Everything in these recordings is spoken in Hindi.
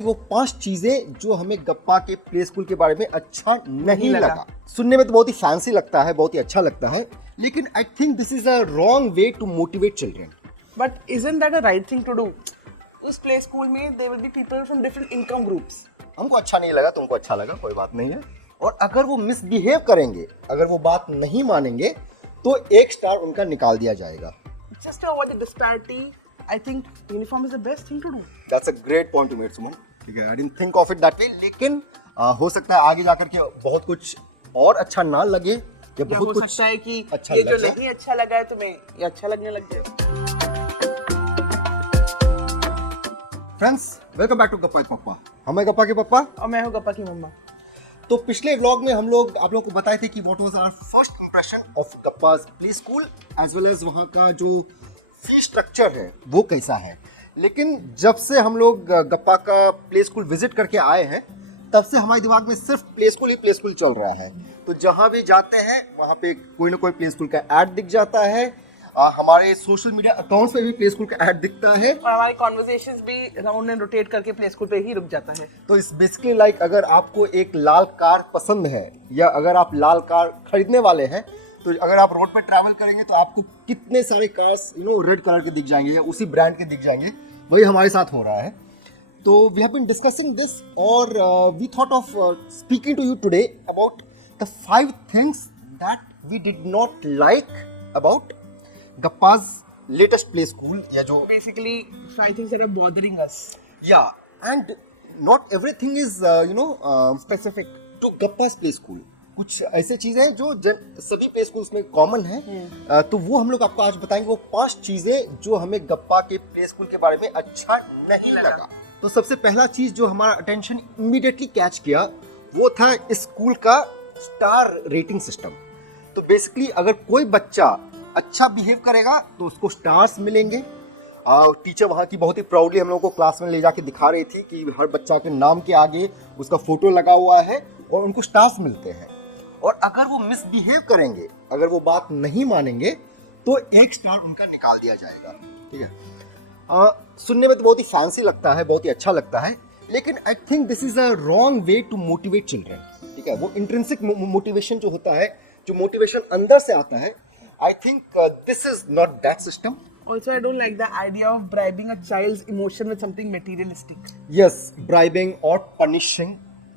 वो 5 चीजें जो हमें गप्पा के प्ले स्कूल के बारे में अच्छा नहीं लगा। सुनने में तो बहुत ही फैंसी लगता है, बहुत ही अच्छा लगता है, लेकिन I think this is a wrong way to motivate children. But isn't that a right thing to do? उस प्ले स्कूल में there will be people from different income groups. हमको अच्छा नहीं लगा, तुमको अच्छा लगा, कोई बात नहीं है। और अगर वो मिसबिहेव करेंगे, अगर वो बात नहीं मानेंगे, तो 1 स्टार उनका निकाल दिया जाएगा। Just to avoid the disparity, I think uniform is the best thing to do. That's a great point you made, सुमन। ठीक है, I didn't think of it that way, लेकिन हो सकता है आगे जाकर के बहुत कुछ और अच्छा ना लगे, या या बहुत हो कुछ सकता है कि अच्छा ये लग जो जाए। नहीं अच्छा लगा है तुम्हें ये अच्छा लगने लग जाए। फ्रेंड्स, वेलकम बैक टू गप्पा के पप्पा। हम है गप्पा के पप्पा। और मैं हूँ गप्पा की मम्मा। तो पिछले व्लॉग में हम लोग आप लोगों को बताए थे कि what was our first impression of Gappa's play school as well as वहाँ का जो फी स्ट्रक्चर है वो कैसा है। लेकिन जब से हम लोग गप्पा का प्ले स्कूल विजिट करके आए हैं, तब से हमारे दिमाग में सिर्फ प्ले स्कूल ही प्ले स्कूल चल रहा है। तो जहाँ भी जाते हैं वहाँ पे कोई ना कोई प्ले स्कूल का ऐड दिख जाता है। हमारे सोशल मीडिया अकाउंट्स पे भी प्ले स्कूल का ऐड दिखता है, और हमारी कॉन्वर्सेशंस भी राउंड एंड रोटेट करके प्ले स्कूल पे ही रुक जाता है। तो इस बेसिकली लाइक अगर आपको एक लाल कार पसंद है या अगर आप लाल कार खरीदने वाले हैं, तो अगर आप रोड पर ट्रैवल करेंगे तो आपको कितने सारे कार्स रेड कलर के दिख जाएंगे या उसी ब्रांड के दिख जाएंगे। वही हमारे साथ हो रहा है। तो we have been discussing this और we thought of speaking to you today about the 5 things that we did not like about Gappa's latest play school, या जो Basically, 5 things that are bothering us. and not everything is specific to गप्पा's play school. कुछ ऐसे चीजें हैं जो सभी प्ले स्कूल्स में कॉमन है। तो वो हम लोग आपको आज बताएंगे, वो 5 चीजें जो हमें गप्पा के प्ले स्कूल के बारे में अच्छा नहीं लगा। तो सबसे पहला चीज जो हमारा अटेंशन इमीडिएटली कैच किया वो था स्कूल का स्टार रेटिंग सिस्टम। तो बेसिकली अगर कोई बच्चा अच्छा बिहेव करेगा तो उसको स्टार्स मिलेंगे। टीचर वहाँ की बहुत ही प्राउडली हम लोगों को क्लास में ले जाके दिखा रही थी कि हर बच्चा के नाम के आगे उसका फोटो लगा हुआ है और उनको स्टार्स मिलते हैं। और अगर वो मिसबिहेव करेंगे, अगर वो बात नहीं मानेंगे, तो 1 स्टार उनका निकाल दिया जाएगा। ठीक है, सुनने में तो बहुत ही फैंसी लगता है, बहुत ही अच्छा लगता है, लेकिन I think this is a wrong way to motivate children. ठीक है, वो इंट्रिंसिक मोटिवेशन जो होता है, जो मोटिवेशन अंदर से आता है, I think this is not that system. Also, I don't like the idea of bribing a child's emotion with something materialistic. Yes, bribing or punishing.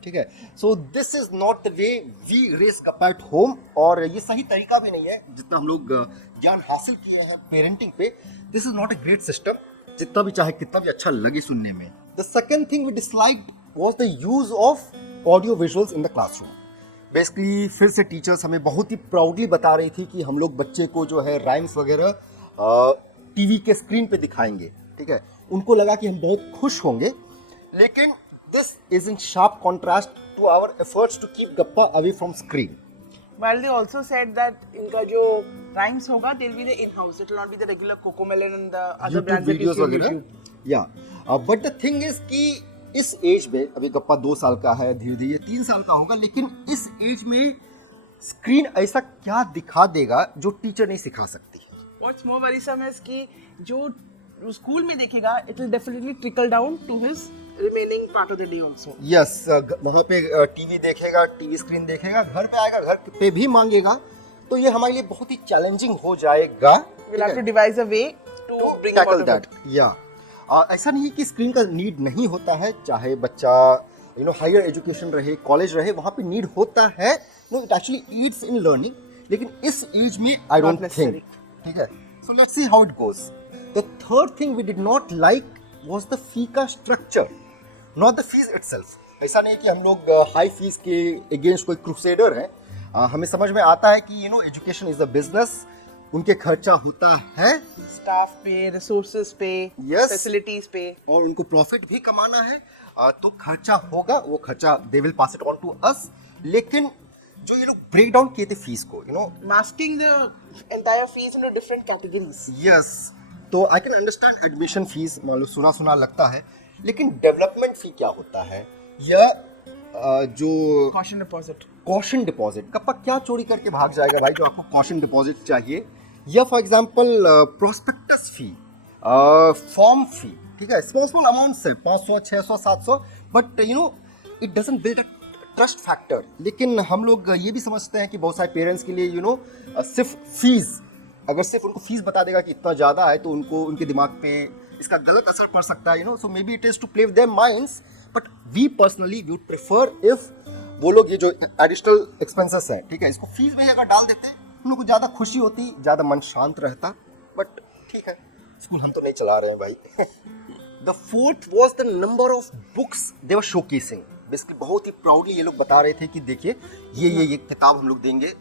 ठीक है, so this is not the way we raise गप्पा at home, और ये सही तरीका भी नहीं है जितना हम लोग ज्ञान हासिल किए हैं पेरेंटिंग पे। This is not a great system, जितना भी चाहे कितना भी अच्छा लगे सुनने में। The second thing we disliked was the use of audio visuals in the classroom. Basically फिर से टीचर्स हमें बहुत ही प्राउडली बता रही थी कि हम लोग बच्चे को जो है राइम्स वगैरह टीवी के स्क्रीन पे दिखाएंगे। ठीक है, उनको लगा कि हम बहुत खुश होंगे, लेकिन this is in sharp contrast to our efforts to keep Gappa away from screen. While they also said that इनका जो rhymes होगा they'll be the in-house, it will not be the regular Cocomelon and the other brands that you see on YouTube. या बट द थिंग इज कि इस एज में अभी गप्पा 2 साल का है, धीरे धीरे 3 साल का होगा, लेकिन इस एज में स्क्रीन ऐसा क्या दिखा देगा जो टीचर नहीं सिखा सकती। What's more worrisome is कि जो स्कूल में देखेगा it will definitely trickle down to his remaining part of the day also. Yes, वहाँ पे टीवी देखेगा, टीवी स्क्रीन देखेगा, घर पे आएगा, घर पे भी मांगेगा, तो ये हमारे लिए बहुत ही चैलेंजिंग हो जाएगा। We'll have to devise a way to bring about tackle that. या ऐसा नहीं कि स्क्रीन का नीड नहीं होता है, चाहे बच्चा हायर एजुकेशन रहे, कॉलेज रहे, वहाँ पे नीड होता है। No, it actually aids in learning, लेकिन इस एज में आई डोंट थिंक। ठीक है, so let's see how it goes. The third thing we did not like was the fee का structure, not the fees itself. ऐसा नहीं कि हम लोग हाई फीस के अगेंस्ट कोई क्रूसेडर है। हमें समझ में आता है कि एजुकेशन इज अ बिजनेस, उनके खर्चा होता है स्टाफ पे, रिसोर्सेज पे, Yes. फैसिलिटीज पे, और उनको प्रॉफिट भी कमाना है। तो खर्चा होगा, वो खर्चा they will pass it on to us. लेकिन जो ये लोग ब्रेक डाउन किए थे फीस को, masking the entire fees into different categories. Yes, तो I can understand admission fees, मान लो सुना सुना लगता है, लेकिन डेवलपमेंट फी क्या होता है, या जो Caution deposit. Caution deposit, kappa क्या चोरी करके भाग जाएगा भाई जो आपको कॉशन डिपॉजिट चाहिए, या for example prospectus fee, form fee, ठीक है, स्मॉल अमाउंट से 500 600 700, but you know it doesn't build a trust factor. लेकिन हम लोग ये भी समझते हैं कि बहुत सारे पेरेंट्स के लिए यू नो सिर्फ फीस, अगर सिर्फ उनको फीस बता देगा कि इतना ज़्यादा है तो उनको उनके दिमाग पे इसका गलत असर पड़ सकता है, you know. So maybe it is to play with their minds, but we personally we would prefer if वो लोग ये जो एडिशनल एक्सपेंसेस हैं, ठीक है, इसको फीस में अगर डाल देते उन लोग को ज़्यादा खुशी होती, ज़्यादा मन शांत रहता। बट ठीक है, स्कूल हम तो नहीं चला रहे हैं भाई। The fourth was the number of books they were showcasing. Basically बहुत ही प्राउडली ये लोग बता रहे थे कि देखिए ये किताब हम लोग देंगे।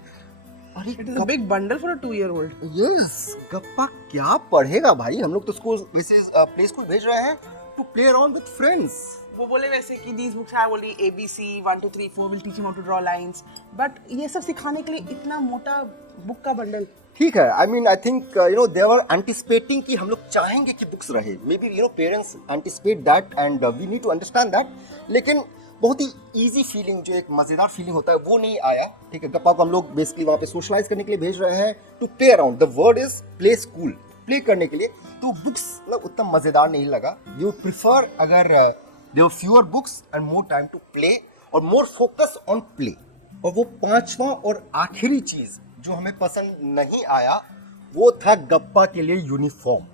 अरे It is a big bundle for a 2-year-old. Yes, गप्पा क्या पढ़ेगा भाई, हम लोग तो स्कूल वैसे प्ले स्कूल भेज रहे हैं to play around with friends. वो बोले वैसे कि these books have only ABC 1 2 3 4 will teach him how to draw lines, but ये सब सिखाने के लिए इतना मोटा बुक का बंडल। ठीक है, I mean I think you know they were anticipating कि हम लोग चाहेंगे कि बुक्स रहे, maybe you know parents anticipate that and we need to understand that. लेकिन बहुत ही इजी फीलिंग, जो एक मज़ेदार फीलिंग होता है वो नहीं आया। ठीक है, गप्पा को हम लोग बेसिकली वहाँ पे सोशलाइज करने के लिए भेज रहे हैं to play around. The word is play school, play करने के लिए। तो बुक्स मतलब उतना मज़ेदार नहीं लगा। यू प्रिफर अगर there fewer books and more time to play और मोर फोकस ऑन प्ले। और वो पांचवा और आखिरी चीज़ जो हमें पसंद नहीं आया वो था गप्पा के लिए यूनिफॉर्म।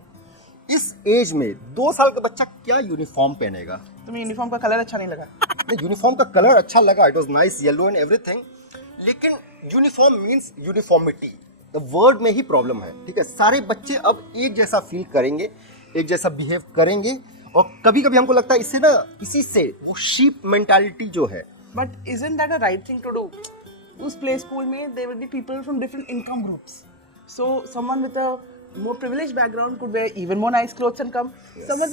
इस एज में 2 साल का बच्चा क्या यूनिफॉर्म पहनेगा? तुम्हें यूनिफॉर्म का कलर अच्छा नहीं लगा? यूनिफॉर्म का कलर अच्छा लगा, it was nice yellow and everything, लेकिन uniform means uniformity, the word में ही प्रॉब्लम है। ठीक है, सारे बच्चे अब एक जैसा फील करेंगे, एक जैसा बिहेव करेंगे, और कभी कभी हमको लगता है इससे ना, इसी से वो शीप मेंटालिटी जो है। But isn't that a right thing to do? उस play school में there will be people from different income groups. So someone with a more privileged background could wear even more nice clothes and come. Yes. Someone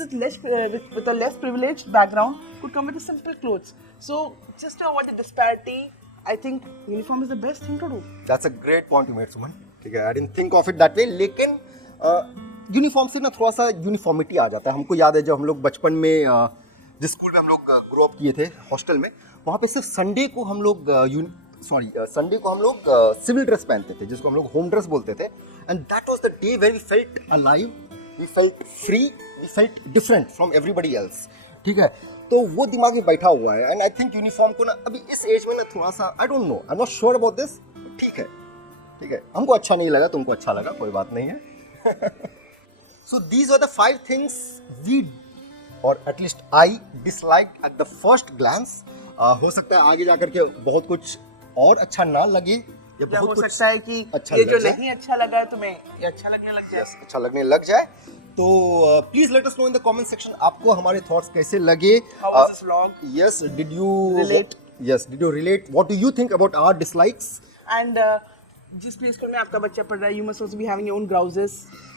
with a less privileged background could come with the simple clothes. So just to avoid the disparity, I think uniform is the best thing to do. That's a great point you made, Suman. ठीक है, I didn't think of it that way, लेकिन यूनिफॉर्म से ना थोड़ा सा यूनिफॉर्मिटी आ जाता है। हमको याद है जब हम लोग बचपन में जिस स्कूल में हम लोग ग्रो अप किए थे, हॉस्टल में, वहाँ पे सिर्फ संडे को हम लोग संडे को हम लोग सिविल ड्रेस पहनते थे, जिसको हम लोग होम ड्रेस बोलते थे। And that was the day where we felt alive, we felt free, we felt different from everybody else. ठीक है, तो वो दिमाग में बैठा हुआ है। एंड आई थिंक यूनिफॉर्म को ना अभी इस एज में ना थोड़ा सा, I don't know, I am not sure about this. ठीक है, ठीक है, हमको अच्छा नहीं लगा, तुमको अच्छा लगा, कोई बात नहीं है। So these are the 5 things we, और at least I, dislike at the first glance. हो सकता है आगे जाकर के बहुत कुछ और अच्छा ना लगे, या या बहुत हो सकता है कि अच्छा ये जो लग जाए। नहीं अच्छा लगा है तुम्हें, ये अच्छा लगने लग जाए। Yes, अच्छा लगने लग जाए। तो please let us know in the comment section, आपको हमारे थॉट्स कैसे लगे? How was this vlog? Yes, did you Relate? Yes, did you relate? What do you think about our dislikes? And जिस प्ले स्कूल में आपका बच्चा पढ़ रहा है, you must also be having your own grouses.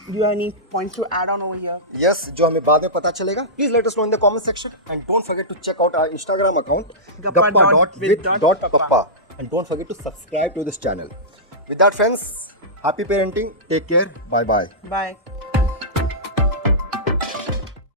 Do you have any points to add on over here? Yes, जो हमें बाद में पता चलेगा। Please let us know in the comment section and don't forget to check out our Instagram account gappa.with.gappa and don't forget to subscribe to this channel. With that, friends, happy parenting. Take care. Bye bye. Bye.